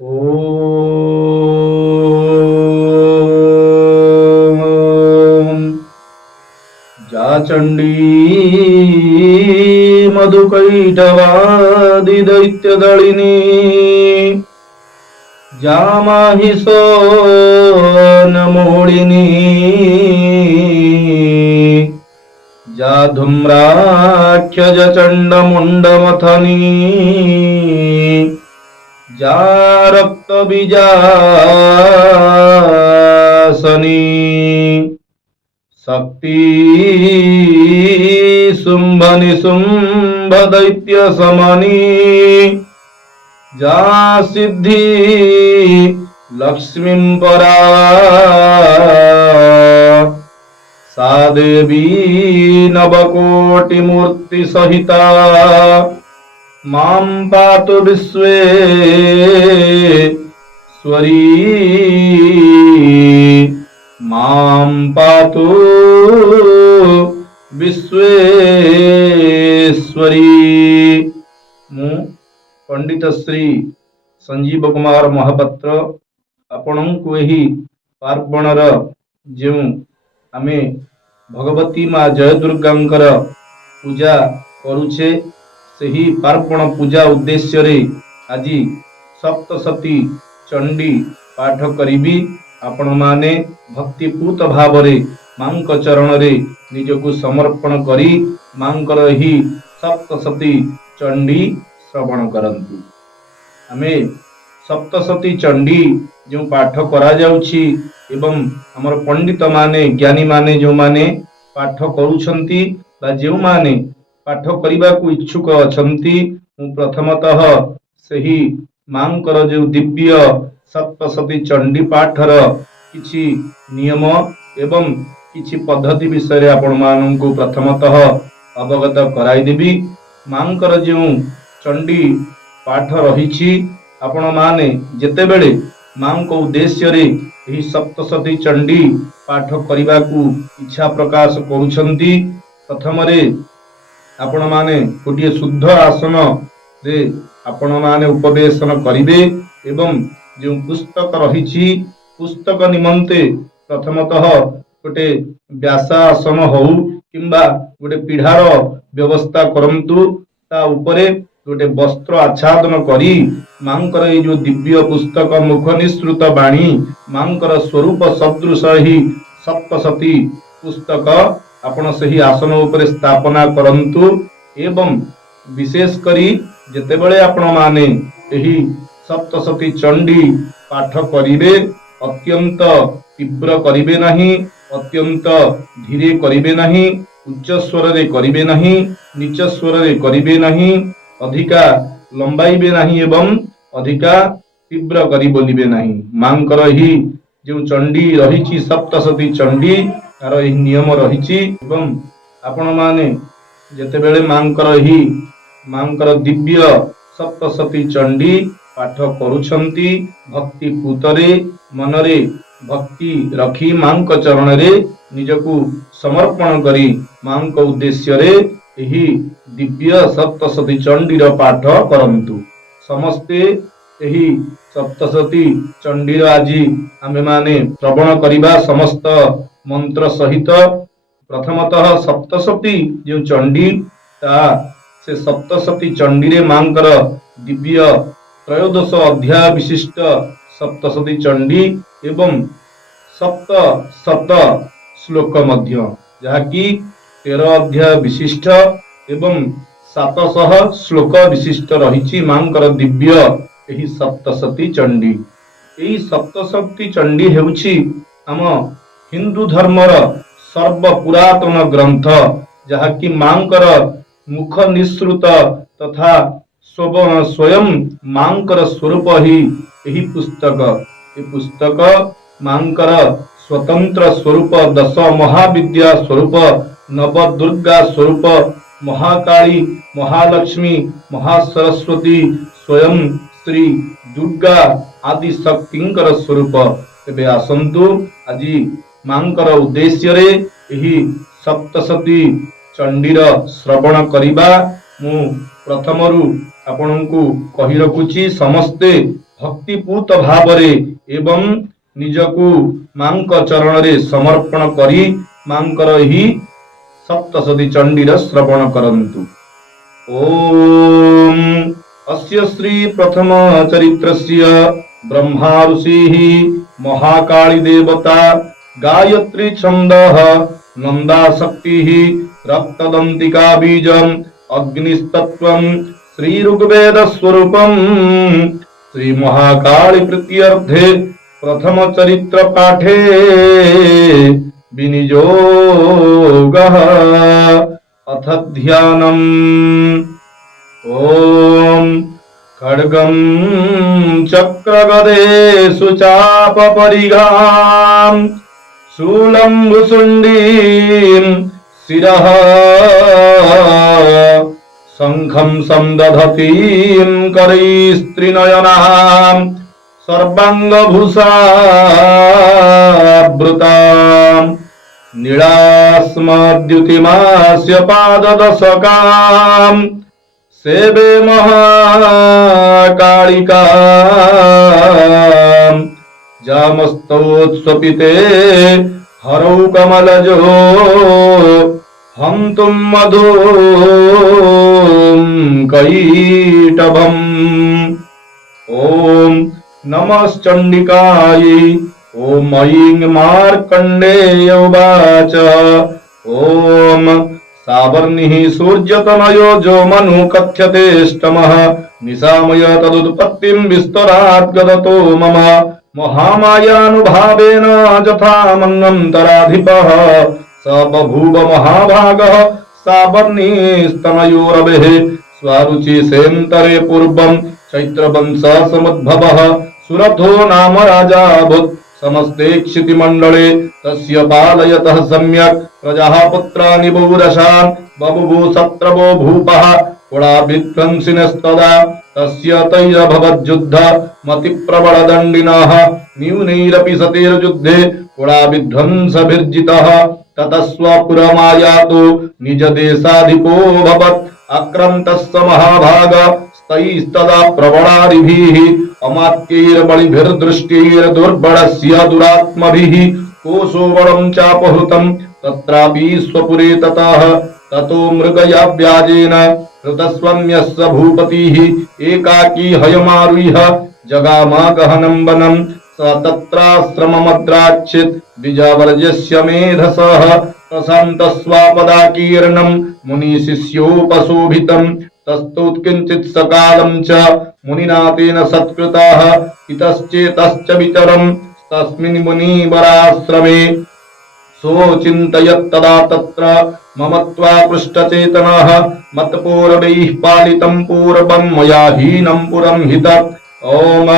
ओम जा चंडी मधुकैटवादि दैत्य दलिनी जा माहिषो नमोडिनी जा धूम्राख्यज चंडमुंडमथनी जा रक्त बीजासनी शक्ति शुंभ निशुंभ दैत्य समनी जा सिद्धि लक्ष्मीं परा सा देवी नवकोटि मूर्ति सहिता मां पातु विश्वेश्वरी मां पातु विश्वेश्वरी। मु पंडित श्री संजीव कुमार महापात्र आपणଙ୍କୁ ଏହି पार्वणर जो आमे भगवती माँ जय दुर्गांकर पूजा करुछे सही पार्वण पूजा उद्देश्य रे आज सप्तशती चंडी पाठ करी आपण माने भक्तिपूत भाव रे मांक चरण रे निजको समर्पण करी मांकर ही सप्तशती चंडी श्रवण करंतु। आमे सप्तशती चंडी जो पाठ करा जाउछि एवं हमर पंडित माने ज्ञानी माने जो माने पाठ करूछंती बा जो माने पाठ करने को इच्छुक अछंती प्रथमतः सही मांकर जो दिव्य सप्तशती चंडी पाठर किछि नियम एवं किछि पद्धति विषय आपण माननकु प्रथमतः अवगत कराई देबी। मांकर जो चंडी पाठ रहिछि आपण माने जेतेबेले मां को उद्देश्य रे एही सप्तशती चंडी पाठ करने को इच्छा प्रकाश करूछंती प्रथम रे आपण माने गोटे शुद्ध आसन रे आपण माने उपवेशन करिवे एवं जो पुस्तक रही पुस्तक निमंते प्रथमतः गोटे व्यासासन हो किंबा गोटे पीढ़ार व्यवस्था करंतु ता उपरे गोटे वस्त्र आच्छादन करी मांकर ये जो दिव्य पुस्तक मुख निसृत बाणी मांकर स्वरूप सदृश ही सप्तशती पुस्तक आपण सही आसन उपरे स्थापना करंतु एवं विशेष करी जेतेबेले आपण माने एही सप्तशती चंडी पाठ करिवे अत्यंत तीव्र करिवे नहीं अत्यंत धीरे करिवे नहीं उच्च स्वर रे करिवे नहीं नीच स्वर रे करिवे नहीं अधिका लंबाइबे नहीं एवं अधिका तीव्र करी बोलिबे नहीं। मांकर ही जो चंडी रही सप्तशती चंडी तार यही नियम रही आपण माने जेतेबेले मांकर दिव्य सप्तशती चंडी पाठ करुछंती भक्ति पूतरे मनरे भक्ति रखी मांक चरण रे निजकु समर्पण करी मांक उद्देश्य रे एही दिव्य सप्तशती चंडीर पाठ करंतु। समस्ते एही सप्तशती चंडीर आज आमे माने श्रवण करिबा समस्त मंत्र सहित प्रथमतः सप्तशती जो चंडी ता से सप्तशती चंडी रे मांकर दिव्य त्रयोदश अध्याय विशिष्ट सप्तशती चंडी एवं सप्तशत श्लोक मध्य जहाँकि 13 अध्याय विशिष्ट एवं 700 श्लोक विशिष्ट रही मांकर दिव्य यही सप्तशती चंडी। यही सप्तशती चंडी हेउछि आम हिंदू धर्मर सर्व पुरातन ग्रंथ जहाँकि मांकर मुख निसृत तथा स्वयं मांकर स्वरूप ही यही पुस्तक ये पुस्तक मांकर स्वतंत्र स्वरूप दश महाविद्या स्वरूप नव दुर्गा स्वरूप महाकाली महालक्ष्मी महासरस्वती स्वयं श्री दुर्गा आदि शक्तिंकर स्वरूप। तेबे आसंतु आज मांकर उद्देश्य रे यही सप्तशती चंडीर श्रवण करिबा। मु प्रथमरु आपनकु कहि रखुची समस्ते भक्तिपूत भावरे एवं निजकु मांक चरण रे समर्पण करी मांकर ही सप्तशती चंडीर श्रवण करन्तु। ओम अस्य श्री प्रथम चरित्रस्य ब्रह्मा ऋषिः महाकाली देवता गायत्री छन्दः नन्दाशक्तिः रक्तदन्तिका बीजम् अग्निस्तत्त्वं श्री ऋग्वेद स्वरूपम् श्री महाकाली प्रीत्यर्थे प्रथम चरित्र पाठे विनियोगः। अथ ध्यानम्। ओम खड्गं चक्रगदेषु चापपरिघां शूलं भुसुण्डीं शिरः शङ्खं संदधतीं करैस्त्रिनयनां सर्वाङ्गभूषावृतां नीलास्मद्युतिमास्य पाददशकां सेवे महाकालिकां जामस्तोत्स्वपिते हरौ कमलजो हन्तुं मधुं कैटभम्। ॐ नमश्चण्डिकायै। ॐ ऐं मार्कण्डेय उवाच। ॐ सावर्णिः सूर्यतनयो जो मनु कथ्यतेष्टमः निशामय तदुत्पत्तिं विस्तरात् गदतो मम महामायानुभावेन यथा मन्वन्तराधिपः स बभूव महाभागः सावर्णिस्तनयोरवेः स्वारुचि सेन्तरे पूर्वं चैत्रवंशसमुद्भवः सुरथो नाम राजाभूत् समस्ते क्षितिमण्डले तस्य पालयतः सम्यक् प्रजाः पुत्राणि बहुरशान् बभुवो शत्रवो भूपः पुराविध्वंसिनस्तदा तस्य तैरभवज्युद्ध मतिप्रबलदण्डिनः न्यूनैरपि सतेर्युद्धे पुराविध्वंसभिर्जितः ततः स्वपुरमायातो निजदेशाधिपोऽभवत् आक्रान्तस्य महाभागस्तैस्तदा प्रबलारिभिः अमात्यैर्बलिभिर्दृष्ट्यैर्दुर्बलस्य दुरात्मभिः कोशो बलं चापहृतं तत्रापि स्वपुरे ततः ततो मृगया व्याजेन हृतस्वन्यस्य भूपतिः एकाकी हयमारुह्य जगाम गहनं वनं स तत्राश्रममद्राक्षित् द्विजवर्यस्य मेधसः प्रशान्तस्वापदाकीर्णं मुनिशिष्योपशोभितं तस्तोत्किञ्चित् सकालं च मुनिना तेन सत्कृतः इतश्चेतश्च विचरं तस्मिन् मुनिवराश्रमे सोचिन्तयत्तदा तत्र ममत्वाकृष्टचेतनः मत्पूर्वैः पालितं पूर्वं मया हीनं पुरं हितम्। ओम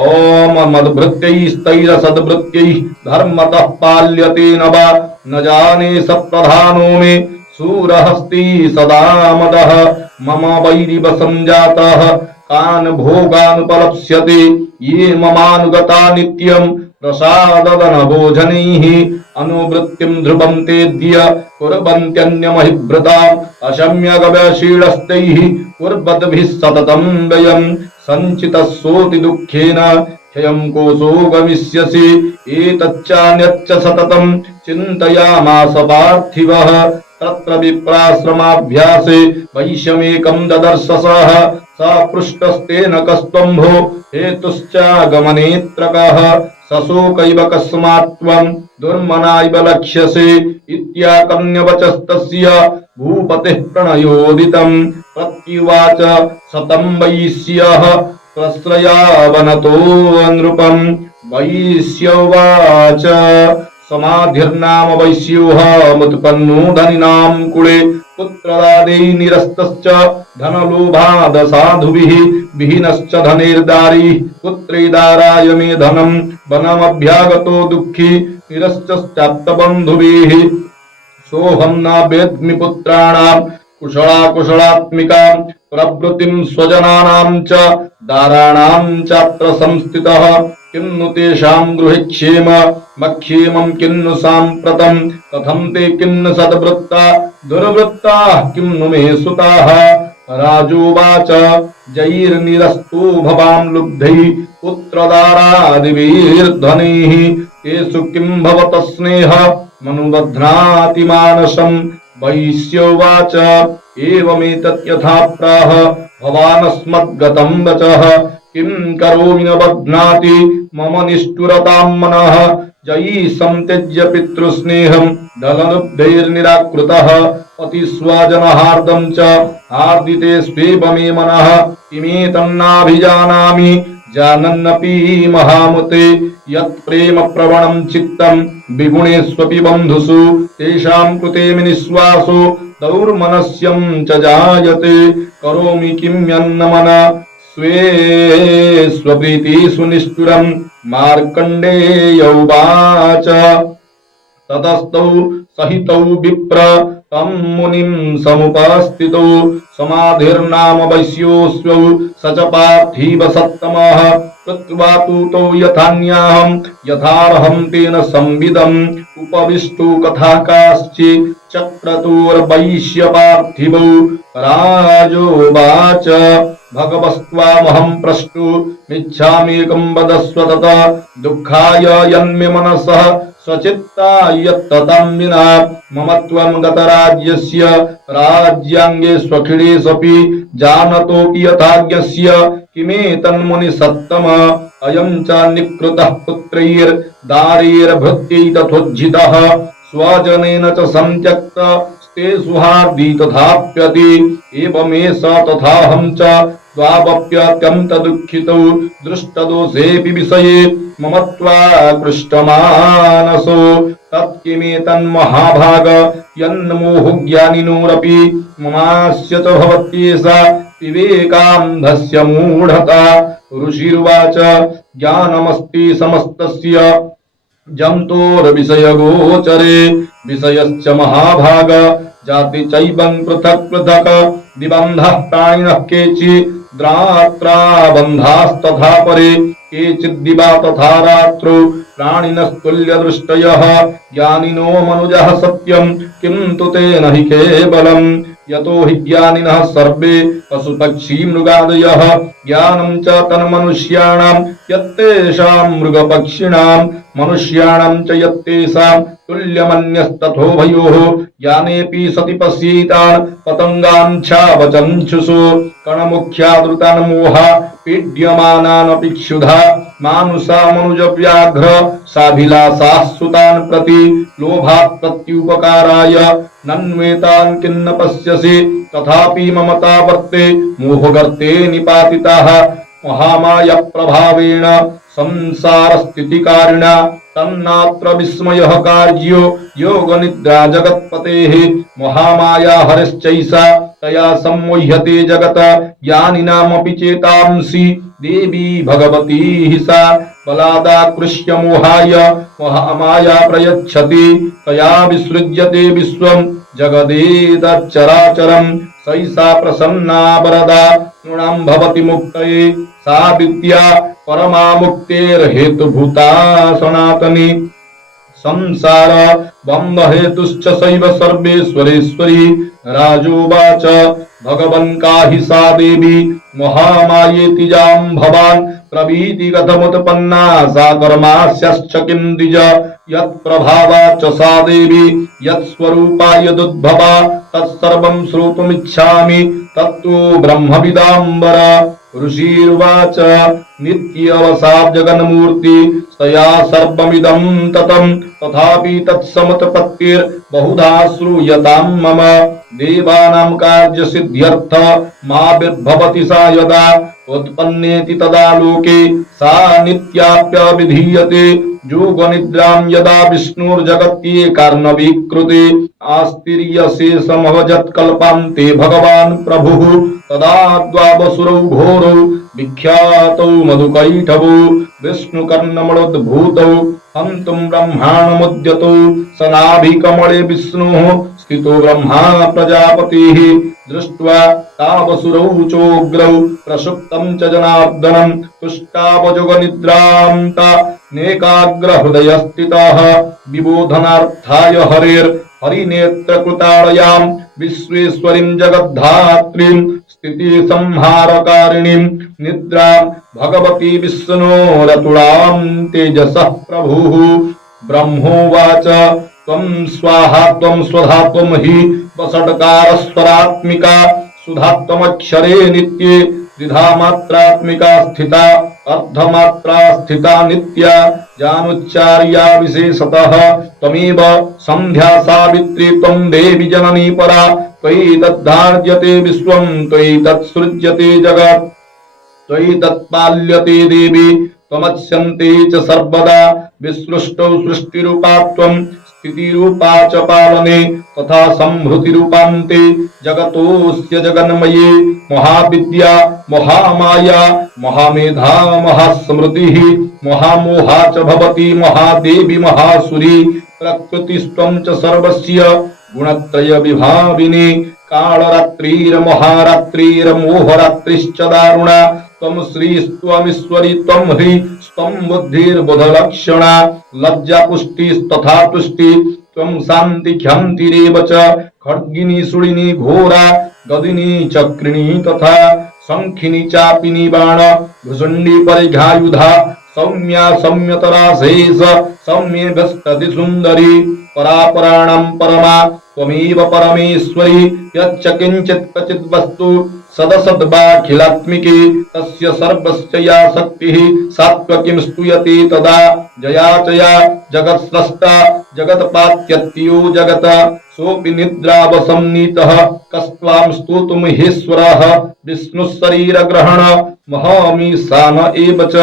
ओम मद्भृत्यैस्तैरसद्भृत्यैः धर्मतः पाल्यते न वा न जाने सप्रधानो मे सूरहस्ती सदा मदः मम वैरिवसञ्जातः कान् भोगानुपलप्स्यते ये ममानुगता नित्यं प्रसाददनभोजनैः अनुवृत्तिं ध्रुवं तेद्य कुर्वन्त्यन्यमहिभृताम् अशम्यगव्यशीलस्तैः कुर्वद्भिः सततं व्ययम् सञ्चितस्सोति दुःखेन ह्ययं कोशो गमिष्यसि एतच्चान्यच्च सततं चिन्तयामास पार्थिवः तत्र विप्राश्रमाभ्यासे वैश्यमेकं ददर्शसः स पृष्टस्तेन कस्त्वम्भो हेतुश्चागमनेत्रकः सशोकैव कस्मात् त्वं दुर्मना इव लक्ष्यसे इत्याकर्ण्यवचस्तस्य भूपतेः प्रणयोदितं प्रत्युवाच सतं वैश्यः प्रश्रयावनतो नृपं वैश्योवाच समाधिर्नाम वैश्योऽहमुत्पन्नो धनिनां कुले पुत्रदादै निरस्तश्च धनलोभादसाधुभिः विहीनश्च धनेर्दारी पुत्रे दाराय मे धनं वनमभ्यागतो दुःखी निरश्चाप्तबन्धुभिः सोऽहं न वेद्मि पुत्राणां कुशलाकुशलात्मिकां प्रवृत्तिं स्वजनानां च दाराणां चात्र संस्थितः किं नु तेषां गृहे क्षेम मक्षेमं किं नु साम्प्रतं कथं ते किं नु सद्वृत्ता दुर्वृत्ताः किं नु मे सुताः राजोवाच जैर्निरस्तु भवान् लुब्धैः पुत्रदारादिभिर्ध्वनैः तेषु किं भवतः स्नेहः मनुबध्नाति मानसम्। वैश्योवाच एवमेतत् यथा प्राह भवानस्मद्गतं वचः किं करोमि न बध्नाति मम निष्ठुरतां मनः। जयी संत्यज्य पितृस्नेहं दललुब्धैर्निराकृतः पतिस्वजनहार्दं च हार्दिते स्वेव मे मनः। किमेतन्नाभिजानामि जानन्नपि महामते यत् प्रेम प्रवणं चित्तं विगुणेष्वपि बन्धुषु तेषां कृते निःश्वासो दौर्मनस्यं च जायते। करोमि किं यन्नमन स्वे स्वप्रीतिषु निष्ठुरं। मार्कण्डेय उवाच ततस्तौ सहितौ विप्र तं मुनिं समुपस्थितौ समाधिर्नाम वैश्योऽस्यौ स च पार्थिव सत्तमः। कृत्वा तूतौ यथान्याहं यथार्हं तेन संविदम् उपविष्टौ कथा काश्चिच्चक्रतुर्वैश्य पार्थिवौ। राजोवाच भगवस्त्वामहं प्रष्टुमिच्छामीकं वदस्व तत दुःखाय यन्मे मनसः स्वचित्ता यत्ततं विना मम त्वं गतराज्यस्य राज्याङ्गे स्वखिलेष्वपि जानतोऽपि यथाज्ञस्य किमेतन्मुनिसत्तम अयं च निकृतः पुत्रैर्दारैर्भृत्यै तथोज्झितः स्वजनेन च संत्यक्त ते सुहार्दी तथाप्यति एवमेष तथाहं च त्वावप्यत्यन्तदुःखितौ दृष्टदोषेऽपि विषये मम त्वाकृष्टमानसो। तत्किमेतन्महाभाग यन्मोहज्ञानिनोरपि ममास्य च भवत्येषा विवेकान्धस्य मूढता। ऋषिर्वाच ज्ञानमस्ति समस्तस्य जन्तोर्विषयगोचरे विषयश्च महाभाग जाति चैवं पृथक् पृथक् निबन्धः प्राणिनः केचिद्रात्रा बन्धास्तथा परे केचिद्दिवा तथा रात्रौ प्राणिनस्तुल्यदृष्टयः ज्ञानिनो मनुजः सत्यं किन्तु तेन हि केवलम्। यतो हि ज्ञानिनः सर्वे पशुपक्षी मृगादयः ज्ञानं च तन्मनुष्याणां यत्तेषां मृगपक्षिणां मनुष्याणां च यत्तेषां तुल्यमन्यस्तथोभयोः ज्ञानेऽपि सति पश्येतान् पतङ्गान् छावचञ्छुषु कणमुख्यादृतान् मोहा पीड्यमानानपि क्षुधा मानुषा मनुजव्याघ्र साभिलाषाः सुतान् प्रति लोभात् प्रत्युपकाराय नन्वेतान् किन्न पश्यसि तथापि ममता वर्ते मोहगर्ते निपातिताः महामाया प्रभावेण संसारस्थितिकारिणा तन्नात्र विस्मयः कार्यो योगनिद्रा जगत्पतेः। महामाया हरिश्चैषा तया सम्मोह्यते जगत् ज्ञानिनामपि चेतांसि देवी भगवती हि सा बलादाकृष्य मोहाय महामाया प्रयच्छति तया विसृज्यते विश्वं जगदेतच्चराचरम्। सैषा प्रसन्ना वरदा नृणां भवति मुक्तये सा विद्या परमा मुक्तेर्हेतुभूता सनातनी। संसार बन्ध हेतुश्च सैव सर्वेश्वरेश्वरी। राजोवाच भगवन् काहि सा देवी महामायेति जाम्भवान् प्रवीति कथमुत्पन्ना सा कर्मास्यश्च किं द्विज यत्प्रभावाच्च सा देवी यत्स्वरूपा यदुद्भवा तत्सर्वं श्रोतुमिच्छामि तत्तु ब्रह्मविदाम्बर। ऋषिर्वाच नित्यवसाद् जगन्मूर्ति तया सर्वमिदं ततं तथापि तत्समुत्पत्तिर्बहुधा श्रूयतां मम। देवानां कार्यसिद्ध्यर्थ माविर्भवति सा यदा उत्पन्नेति तदा लोके सा नित्याप्यभिधीयते। योगनिद्रां यदा विष्णुर्जगत्येकार्णवीकृते आस्तिर्यशेषमवजत्कल्पान्ते भगवान् प्रभुः तदा द्वावसुरौ घोरौ विख्यातौ मधुकैटभौ विष्णुकर्णमलोद्भूतौ हन्तुं ब्रह्माण्डमुद्यतौ सनाभिकमले विष्णुः स्थितो ब्रह्मा प्रजापतिः दृष्ट्वा तावसुरौ चोग्रौ प्रसुप्तं च जनार्दनं तुष्टावजुगनिद्रां नेकाग्रहृदयस्थितः विबोधनार्थाय हरिनेत्रकृतालयां विश्वेश्वरीं जगद्धात्रीं स्थितिसंहारकारिणीं निद्रां भगवती विष्णोरतुलां तेजसः प्रभुः ब्रह्मोवाच त्वं स्वाहा त्वं स्वधा त्वं हि वषट्कारस्वरात्मिका सुधा त्वमक्षरे नित्ये द्विधा मात्रात्मिका स्थिता अर्धमात्रा स्थिता नित्या जानुच्चार्या विशेषतः त्वमेव संध्या सावित्री त्वं देवी जननी परा त्वयि तद्धार्यते विश्वं त्वयि तत्सृज्यते जगत् त्वयि तत्पाल्यते देवी त्वमच्यन्ते च सर्वदा विसृष्टौ सृष्टिरूपा त्वं स्थितिरूपा च पालने तथा संहृतिरूपान्ते जगतोऽस्य जगन्मये महाविद्या महामाया महामेधा महास्मृतिः महामोहा च भवति महादेवी महासुरी प्रकृतिस्त्वं च सर्वस्य गुणत्रय विभाविनी कालरात्रिर्महारात्रिर्मोहरात्रिश्च दारुणा त्वं श्रीस्त्वमीश्वरी त्वं ह्री त्वं बुद्धिर्बुधलक्षणा लज्जा पुष्टिस्तथा तुष्टि त्वं शान्ति ख्यान्तिरेव च खड्गिनी शूलिनी घोरा गदिनी चक्रिणी तथा शङ्खिनी चापिनी बाण भुषुण्डी परिघायुधा सौम्या सौम्यतरा शेष सौम्ये व्यस्तति सुन्दरी परापराणां परमा त्वमेव परमेश्वरी यच्च किञ्चित् क्वचित् वस्तु सदसद्वाखिलात्मिके तस्य सर्वस्य या शक्तिः सात्त्वकिं स्तूयते तदा जया च या जगत्स्रष्टा जगत्पात्यत्यो जगत सोऽपि निद्रावसंनीतः कस्त्वां स्तोतुमहेश्वरः विष्णुः शरीरग्रहण महामीशान एव च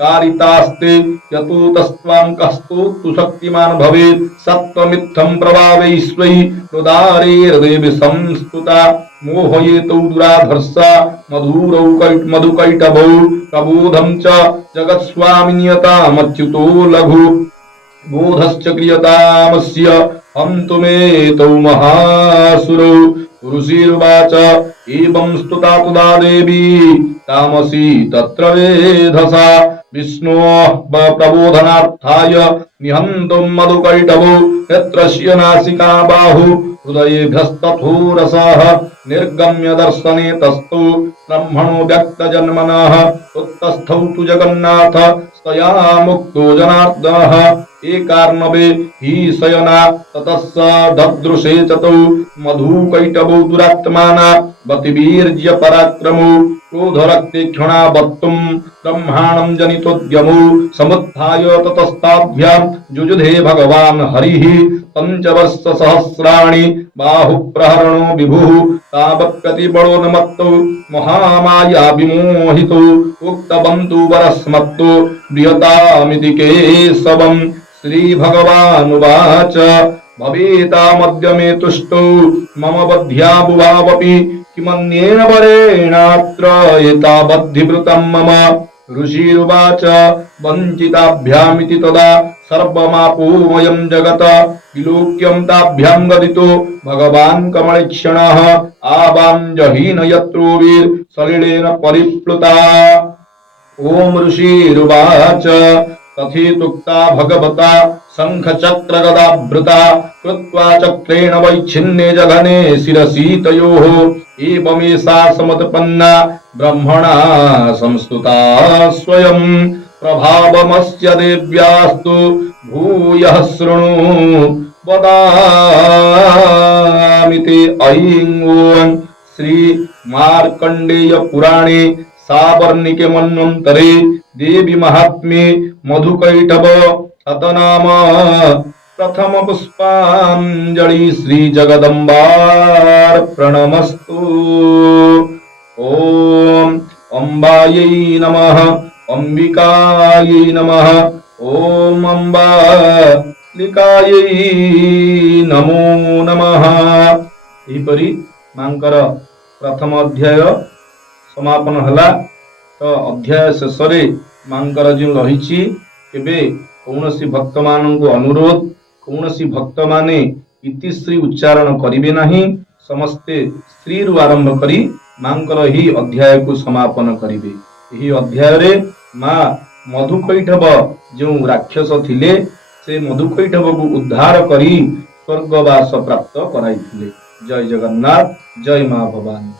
कारितास्ते यतोतस्त्वां कस्तोत्तु शक्तिमान् भवेत् सत्त्वमित्थं प्रभावैश्वै हृदारेर्देवि संस्तुता मोहयेतौ दुराधर्षा मधुकैटभौ प्रबोधं च जगत्स्वामिन्यतामच्युतो लघु बोधश्च क्रियतामस्य हन्तुमेतौ महासुरौ ऋषिर्वाच एवं स्तुता तुदा देवी तामसी तत्र वेधसा विष्णोः प्रबोधनार्थाय निहन्तुं मधुकैटभौ नेत्रस्य नासिका बाहु हृदयेभ्यस्तथोरसः निर्गम्य दर्शने तस्तु ब्रह्मणो व्यक्तजन्मनः उत्तस्थौ तु जगन्नाथ स्तया मुक्तो जनार्दनः एकार्णवे हि शयना ततः स ददृशे च तौ मधुकैटभौ दुरात्माना बतिवीर्य पराक्रमौ क्रोधरक्तेक्षणा वक्तुं ब्रह्माणं जनितोद्यमौ समुत्थाय ततस्ताभ्यां जुजुधे भगवान् हरिः पञ्चवर्षसहस्राणि बाहुप्रहरणो विभुः तावत्प्रतिबलोन्मत्तौ महामाया विमोहितौ उक्तवन्तु वरस्मत्तु बृहतामिति केशवम् श्रीभगवानुवाच भवेतामद्य मे तुष्टौ मम बध्या बुभावपि किमन्येन वरेणात्र एतावद्धिवृतं मम ऋषिरुवाच वञ्चिताभ्यामिति तदा सर्वमापोमयं जगत विलोक्यं ताभ्यां गदितो भगवान् कमलक्षणः आवां जहीन यत्रोवीर् सलिलेन परिप्लुता ओम ऋषिरुवाच तथेतुक्ता भगवता शङ्खचक्रगदाभृता कृत्वा चक्रेण वैच्छिन्ने जघने शिरसि तयोः एवमेषा समुत्पन्ना ब्रह्मणा संस्तुता स्वयं प्रभावमस्य देव्यास्तु भूयः शृणु वदामि ऐं ॐ श्री मार्कण्डेय पुराणे सावर्णिके मन्वन्तरे देवी महात्म्ये मधुकैटभ हतनाम प्रथम पुष्पाञ्जलि श्री जगदम्बार्पणमस्तु। ओम अम्बायै नमः अंबिकायै नमः ओम अम्बालिकायै नमो नमः। एहिपरि मांकर प्रथम अध्याय समापन हला। तो अध्याय शेष मांकर जो रही केबे कौनसी भक्त मानक अनुरोध कौनसी भक्त माने ଇତିଶ୍ରୀ ଉଚ୍ଚାରଣ କରିବେ ନାହିଁ। ସମସ୍ତେ ଶ୍ରୀରୁ ଆରମ୍ଭ କରି ମାଙ୍କର ଏହି ଅଧ୍ୟାୟକୁ ସମାପନ କରିବେ। ଏହି ଅଧ୍ୟାୟରେ ମା ମଧୁକୈଠବ ଯେଉଁ ରାକ୍ଷସ ଥିଲେ ସେ ମଧୁକୈଠବକୁ ଉଦ୍ଧାର କରି ସ୍ୱର୍ଗବାସ ପ୍ରାପ୍ତ କରାଇଥିଲେ। ଜୟ ଜଗନ୍ନାଥ, ଜୟ ମା ଭବାନୀ।